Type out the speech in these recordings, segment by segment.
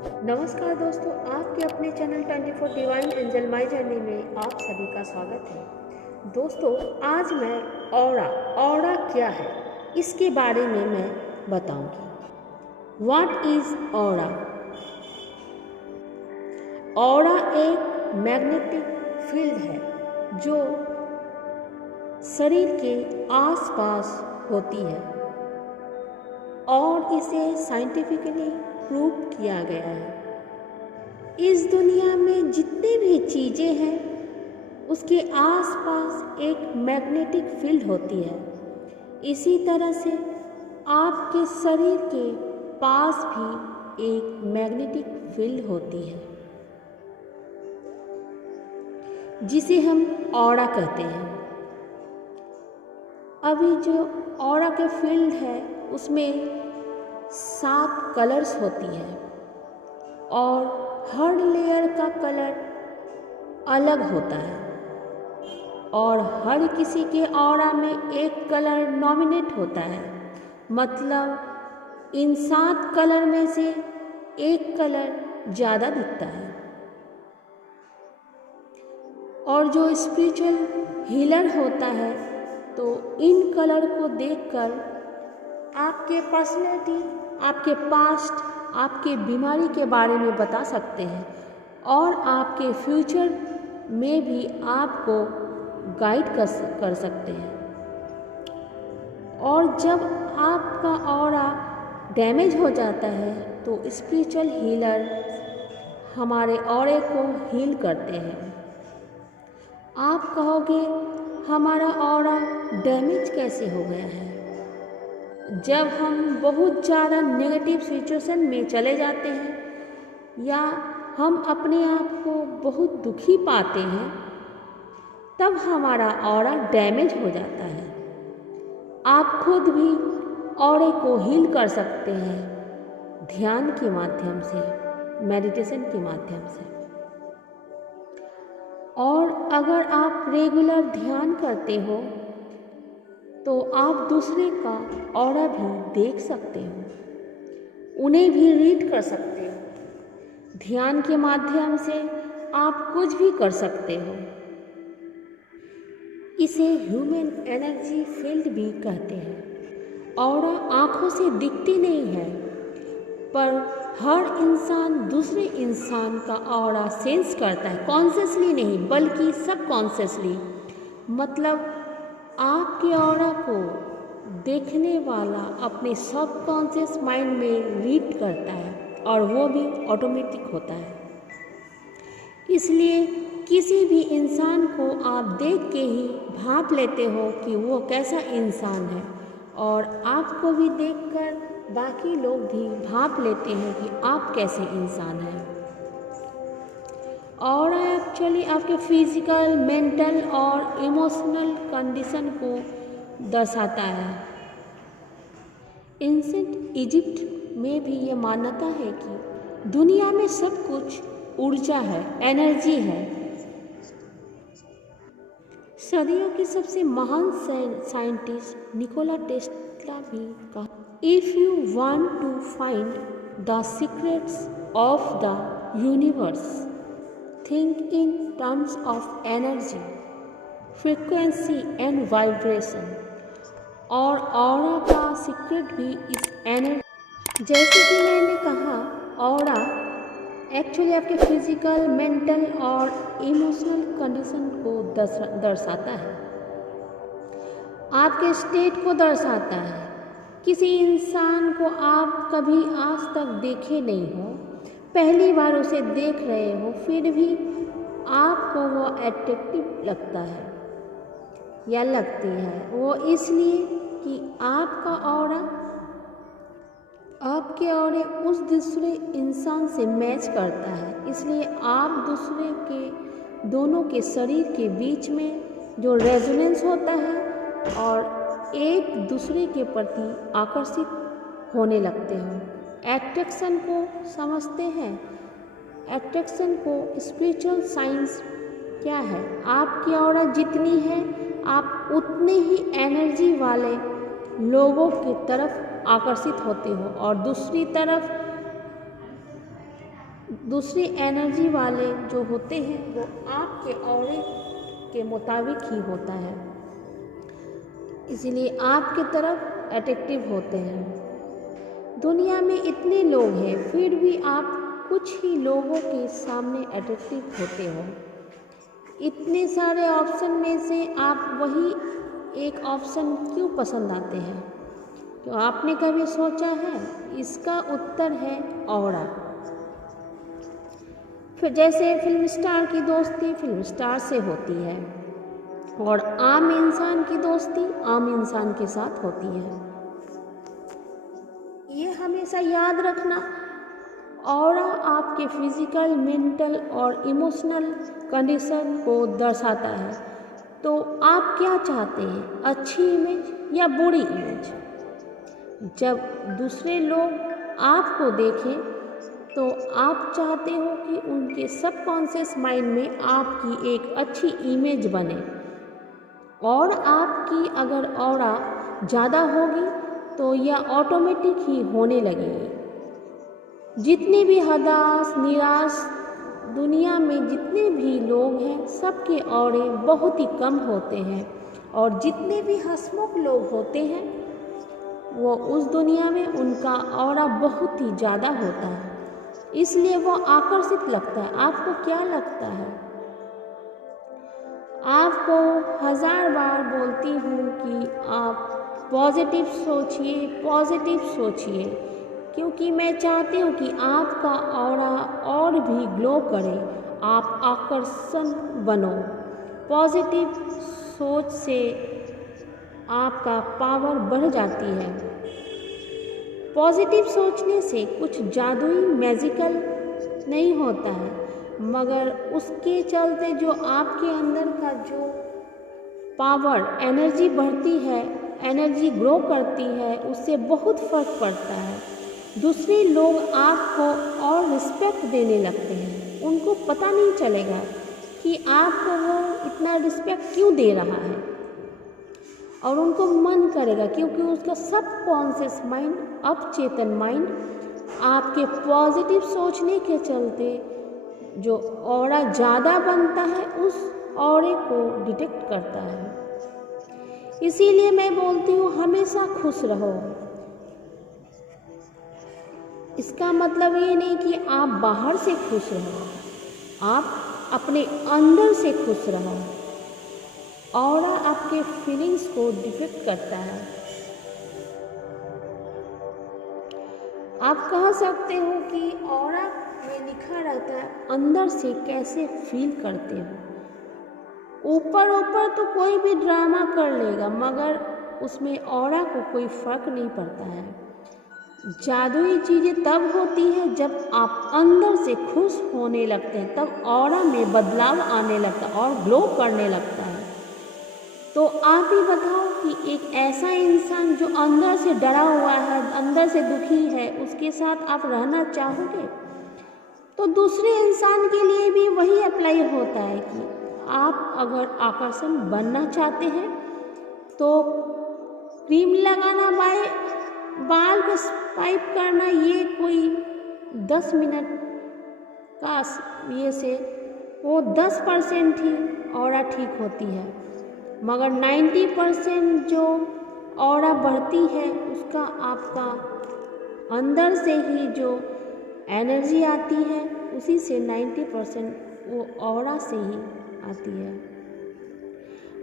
नमस्कार दोस्तों, आपके अपने channel 24 divine angel my journey में आप सभी का स्वागत है। दोस्तों, आज मैं ऑरा क्या है इसके बारे में मैं बताऊंगी। What is aura? ऑरा एक मैग्नेटिक फील्ड है जो शरीर के आसपास होती है और इसे साइंटिफिकली प्रूव किया गया है। इस दुनिया में जितने भी चीज़ें हैं उसके आसपास एक मैग्नेटिक फील्ड होती है। इसी तरह से आपके शरीर के पास भी एक मैग्नेटिक फील्ड होती है जिसे हम ऑरा कहते हैं। अभी जो ऑरा के फील्ड है उसमें 7 कलर्स होती है और हर लेयर का कलर अलग होता है और हर किसी के ऑरा में एक कलर नॉमिनेट होता है। मतलब इन 7 कलर में से एक कलर ज़्यादा दिखता है। और जो स्पिरिचुअल हीलर होता है तो इन कलर को देखकर आपके पर्सनैलिटी, आपके पास्ट, आपके बीमारी के बारे में बता सकते हैं और आपके फ्यूचर में भी आपको गाइड कर सकते हैं। और जब आपका ऑरा डैमेज हो जाता है तो स्पिरिचुअल हीलर हमारे ऑरे को हील करते हैं। आप कहोगे हमारा ऑरा डैमेज कैसे हो गया है? जब हम बहुत ज़्यादा नेगेटिव सिचुएशन में चले जाते हैं या हम अपने आप को बहुत दुखी पाते हैं तब हमारा ऑरा डैमेज हो जाता है। आप खुद भी ऑरे को हील कर सकते हैं ध्यान के माध्यम से, मेडिटेशन के माध्यम से। और अगर आप रेगुलर ध्यान करते हो तो आप दूसरे का ऑरा भी देख सकते हो, उन्हें भी रीड कर सकते हो। ध्यान के माध्यम से आप कुछ भी कर सकते हो। इसे ह्यूमन एनर्जी फील्ड भी कहते हैं। ऑरा आँखों से दिखती नहीं है पर हर इंसान दूसरे इंसान का ऑरा सेंस करता है, कॉन्शियसली नहीं बल्कि सबकॉन्शियसली। मतलब आपके ऑरा को देखने वाला अपने सबकॉन्शियस माइंड में रीड करता है और वो भी ऑटोमेटिक होता है। इसलिए किसी भी इंसान को आप देख के ही भांप लेते हो कि वो कैसा इंसान है और आपको भी देखकर बाकी लोग भी भांप लेते हैं कि आप कैसे इंसान हैं। और एक्चुअली आपके फिजिकल, मेंटल और इमोशनल कंडीशन को दर्शाता है। एंशिएंट इजिप्ट में भी ये मान्यता है कि दुनिया में सब कुछ ऊर्जा है, एनर्जी है। सदियों की सबसे महान साइंटिस्ट निकोला टेस्ला भी कहा, if you want to find the secrets of the universe think in terms of energy, frequency and vibration। और ऑरा का सीक्रेट भी इस एनर्जी, जैसे कि मैंने कहा, ऑरा एक्चुअली आपके फिजिकल, मेंटल और इमोशनल कंडीशन को दर्शाता है, आपके स्टेट को दर्शाता है। किसी इंसान को आप कभी आज तक देखे नहीं हो, पहली बार उसे देख रहे हो, फिर भी आपको वो अट्रैक्टिव लगता है या लगती है। वो इसलिए कि आपका ऑरा, आपके ऑरे उस दूसरे इंसान से मैच करता है। इसलिए आप दूसरे के, दोनों के शरीर के बीच में जो रेजोनेंस होता है और एक दूसरे के प्रति आकर्षित होने लगते हो। एट्रैक्शन को समझते हैं। एट्रैक्शन को स्पिरिचुअल साइंस क्या है? आपकी ऑरा जितनी है आप उतने ही एनर्जी वाले लोगों की तरफ आकर्षित होते हो और दूसरी तरफ दूसरी एनर्जी वाले जो होते हैं वो आपके ऑरे के मुताबिक ही होता है, इसीलिए आपकी तरफ अट्रैक्टिव होते हैं। दुनिया में इतने लोग हैं फिर भी आप कुछ ही लोगों के सामने अट्रैक्टिव होते हो। इतने सारे ऑप्शन में से आप वही एक ऑप्शन क्यों पसंद आते हैं? तो आपने कभी सोचा है? इसका उत्तर है ऑरा। फिर जैसे फिल्म स्टार की दोस्ती फिल्म स्टार से होती है और आम इंसान की दोस्ती आम इंसान के साथ होती है। ये हमेशा याद रखना, ऑरा आपके फिजिकल, मेंटल और इमोशनल कंडीशन को दर्शाता है। तो आप क्या चाहते हैं, अच्छी इमेज या बुरी इमेज? जब दूसरे लोग आपको देखें तो आप चाहते हो कि उनके सबकॉन्शियस माइंड में आपकी एक अच्छी इमेज बने, और आपकी अगर ऑरा ज़्यादा होगी तो यह ऑटोमेटिक ही होने लगेगी। जितने भी हताश निराश दुनिया में जितने भी लोग हैं सबके ऑरे बहुत ही कम होते हैं, और जितने भी हंसमुख लोग होते हैं वो उस दुनिया में उनका ऑरा बहुत ही ज़्यादा होता है, इसलिए वो आकर्षित लगता है। आपको क्या लगता है? आपको 1000 बार बोलती हूँ कि आप पॉजिटिव सोचिए, क्योंकि मैं चाहती हूँ कि आपका ऑरा और भी ग्लो करे, आप आकर्षण बनो। पॉजिटिव सोच से आपका पावर बढ़ जाती है। पॉजिटिव सोचने से कुछ जादुई मैजिकल नहीं होता है, मगर उसके चलते जो आपके अंदर का जो पावर एनर्जी बढ़ती है, एनर्जी ग्रो करती है, उससे बहुत फ़र्क पड़ता है। दूसरे लोग आपको और रिस्पेक्ट देने लगते हैं। उनको पता नहीं चलेगा कि आपको वो इतना रिस्पेक्ट क्यों दे रहा है, और उनको मन करेगा क्योंकि उसका सबकॉन्शियस माइंड, अवचेतन माइंड आपके पॉजिटिव सोचने के चलते जो ऑरा ज़्यादा बनता है उस ऑरे को डिटेक्ट करता है। इसीलिए मैं बोलती हूँ हमेशा खुश रहो। इसका मतलब ये नहीं कि आप बाहर से खुश रहो, आप अपने अंदर से खुश रहो। ऑरा आपके फीलिंग्स को डिपेक्ट करता है। आप कह सकते हो कि ऑरा में लिखा रहता है अंदर से कैसे फील करते हो। ऊपर तो कोई भी ड्रामा कर लेगा, मगर उसमें ऑरा को कोई फर्क नहीं पड़ता है। जादुई चीज़ें तब होती है जब आप अंदर से खुश होने लगते हैं, तब ऑरा में बदलाव आने लगता है और ग्लो करने लगता है। तो आप ही बताओ कि एक ऐसा इंसान जो अंदर से डरा हुआ है, अंदर से दुखी है, उसके साथ आप रहना चाहोगे? तो दूसरे इंसान के लिए भी वही अप्लाई होता है कि आप अगर आकर्षण बनना चाहते हैं तो क्रीम लगाना, बाल को स्वाइप करना, ये कोई 10 मिनट का ये से वो 10% ही ऑरा ठीक होती है, मगर 90% जो ऑरा बढ़ती है उसका आपका अंदर से ही जो एनर्जी आती है उसी से 90% वो ऑरा से ही आती है।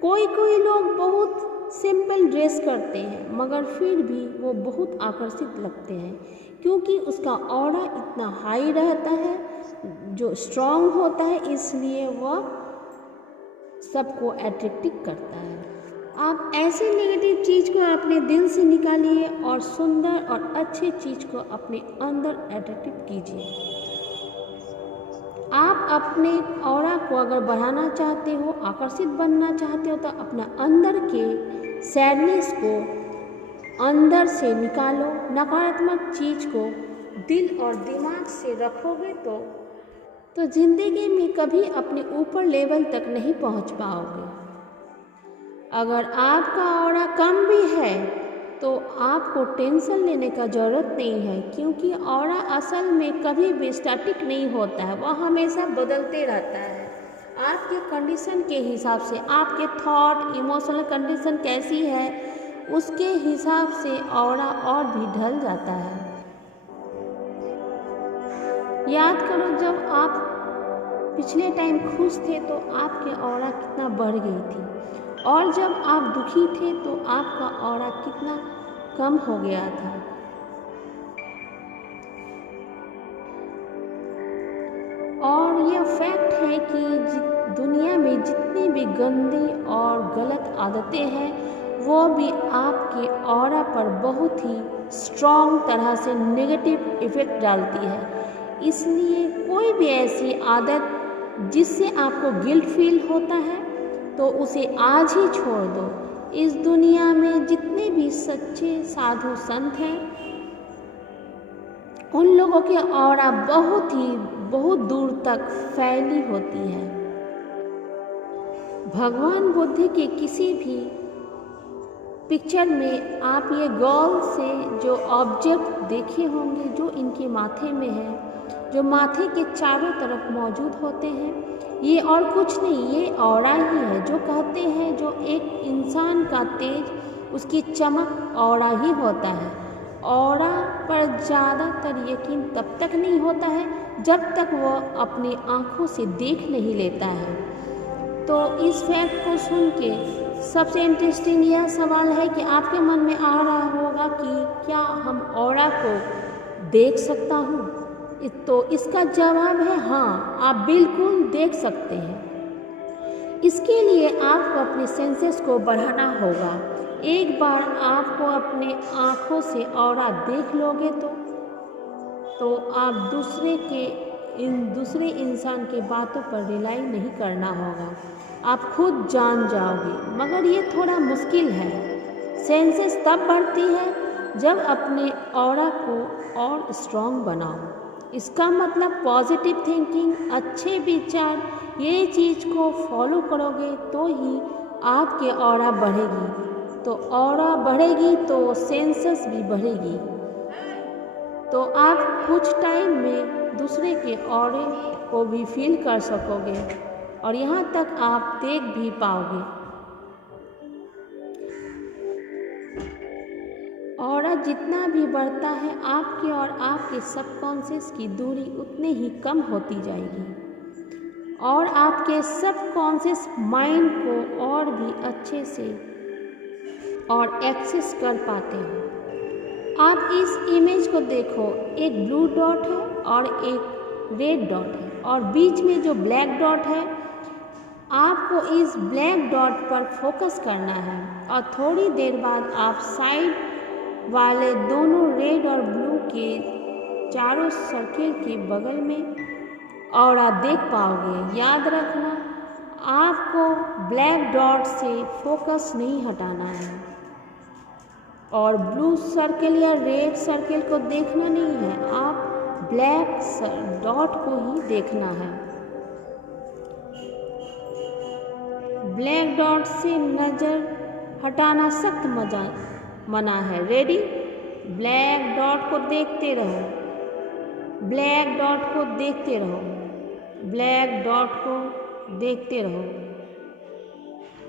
कोई लोग बहुत सिंपल ड्रेस करते हैं मगर फिर भी वो बहुत आकर्षित लगते हैं, क्योंकि उसका ऑरा इतना हाई रहता है, जो स्ट्रॉन्ग होता है, इसलिए वह सबको अट्रैक्टिव करता है। आप ऐसी नेगेटिव चीज़ को अपने दिल से निकालिए और सुंदर और अच्छी चीज़ को अपने अंदर अट्रैक्टिव कीजिए। आप अपने ऑरा को अगर बढ़ाना चाहते हो, आकर्षित बनना चाहते हो, तो अपना अंदर के सैडनेस को अंदर से निकालो। नकारात्मक चीज़ को दिल और दिमाग से रखोगे तो ज़िंदगी में कभी अपने ऊपर लेवल तक नहीं पहुंच पाओगे। अगर आपका ऑरा कम भी है तो आपको टेंशन लेने का ज़रूरत नहीं है, क्योंकि ऑरा असल में कभी भी स्टैटिक नहीं होता है, वह हमेशा बदलते रहता है। आपके कंडीशन के हिसाब से, आपके थॉट इमोशनल कंडीशन कैसी है उसके हिसाब से ऑरा और भी ढल जाता है। याद करो, जब आप पिछले टाइम खुश थे तो आपके ऑरा कितना बढ़ गई थी, और जब आप दुखी थे तो आपका ऑरा कितना कम हो गया था। और यह फैक्ट है कि दुनिया में जितनी भी गंदी और गलत आदतें हैं वो भी आपके ऑरा पर बहुत ही स्ट्रॉन्ग तरह से नेगेटिव इफ़ेक्ट डालती है। इसलिए कोई भी ऐसी आदत जिससे आपको गिल्ट फील होता है तो उसे आज ही छोड़ दो। इस दुनिया में जितने भी सच्चे साधु संत हैं उन लोगों की ऑरा बहुत दूर तक फैली होती है। भगवान बुद्ध के किसी भी पिक्चर में आप ये गौर से जो ऑब्जेक्ट देखे होंगे जो इनके माथे में है, जो माथे के चारों तरफ मौजूद होते हैं, ये और कुछ नहीं, ये ऑरा ही है। जो कहते हैं जो एक इंसान का तेज, उसकी चमक ऑरा ही होता है। ऑरा पर ज़्यादातर यकीन तब तक नहीं होता है जब तक वह अपनी आँखों से देख नहीं लेता है। तो इस फैक्ट को सुन के सबसे इंटरेस्टिंग यह सवाल है कि आपके मन में आ रहा होगा कि क्या हम ऑरा को देख सकता हूँ? तो इसका जवाब है हाँ, आप बिल्कुल देख सकते हैं। इसके लिए आपको अपने सेंसेस को बढ़ाना होगा। एक बार आपको अपने आँखों से ऑरा देख लोगे तो आप दूसरे इंसान के बातों पर रिलाई नहीं करना होगा, आप खुद जान जाओगे। मगर ये थोड़ा मुश्किल है। सेंसेस तब बढ़ती है जब अपने ऑरा को और स्ट्रॉन्ग बनाओ। इसका मतलब पॉजिटिव थिंकिंग, अच्छे विचार, ये चीज़ को फॉलो करोगे तो ही आपके ऑरा बढ़ेगी। तो ऑरा बढ़ेगी तो सेंसेस भी बढ़ेगी। तो आप कुछ टाइम में दूसरे के ऑरे को भी फील कर सकोगे और यहाँ तक आप देख भी पाओगे। ऑरा जितना भी बढ़ता है आपके और आपके सबकॉन्शियस की दूरी उतनी ही कम होती जाएगी और आपके सबकॉन्शियस माइंड को और भी अच्छे से और एक्सेस कर पाते हो। आप इस इमेज को देखो, एक ब्लू डॉट है और एक रेड डॉट है और बीच में जो ब्लैक डॉट है, आपको इस ब्लैक डॉट पर फोकस करना है और थोड़ी देर बाद आप साइड वाले दोनों रेड और ब्लू के चारों सर्किल के बगल में ऑरा देख पाओगे। याद रखना, आपको ब्लैक डॉट से फोकस नहीं हटाना है और ब्लू सर्किल या रेड सर्किल को देखना नहीं है, आप ब्लैक डॉट को ही देखना है। ब्लैक डॉट से नज़र हटाना सख्त मना है। रेडी? ब्लैक डॉट को देखते रहो, ब्लैक डॉट को देखते रहो, ब्लैक डॉट को देखते रहो,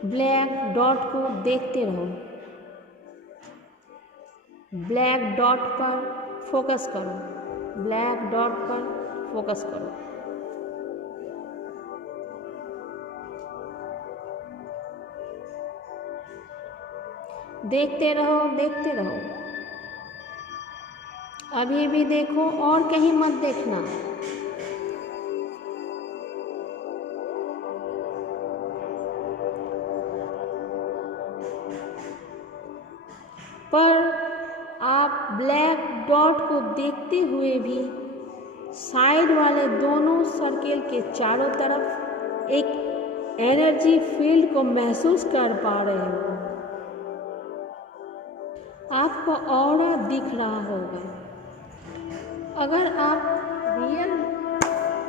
ब्लैक डॉट को देखते रहो। ब्लैक डॉट पर फोकस करो, ब्लैक डॉट पर फोकस करो। देखते रहो, देखते रहो। अभी भी देखो और कहीं मत देखना। पर आप ब्लैक डॉट को देखते हुए भी साइड वाले दोनों सर्किल के चारों तरफ एक एनर्जी फील्ड को महसूस कर पा रहे हो। आपको ऑरा दिख रहा होगा। अगर आप रियल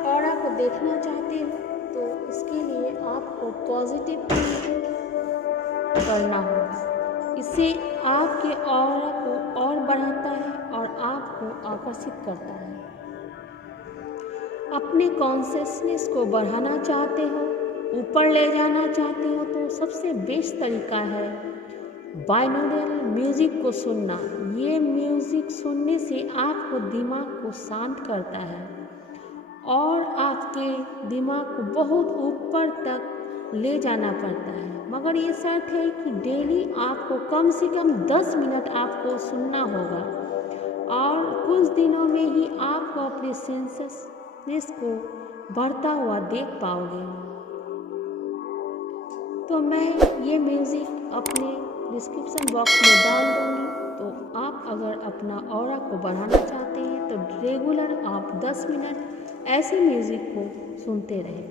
ऑरा को देखना चाहते हो तो इसके लिए आपको पॉजिटिव थिंकिंग करना होगा। इससे आपके ऑरा को और बढ़ाता है और आपको आकर्षित करता है। अपने कॉन्शियसनेस को बढ़ाना चाहते हो, ऊपर ले जाना चाहते हो तो सबसे बेस्ट तरीका है बाइनोरल म्यूज़िक को सुनना। ये म्यूज़िक सुनने से आपको दिमाग को शांत करता है और आपके दिमाग को बहुत ऊपर तक ले जाना पड़ता है, मगर ये शर्त है कि डेली आपको कम से कम 10 मिनट आपको सुनना होगा और कुछ दिनों में ही आपको अपने सेंसेस को बढ़ता हुआ देख पाओगे। तो मैं ये म्यूज़िक अपने डिस्क्रिप्शन बॉक्स में डाल दूँगी, तो आप अगर अपना ऑरा को बढ़ाना चाहते हैं तो रेगुलर आप 10 मिनट ऐसे म्यूज़िक को सुनते रहें।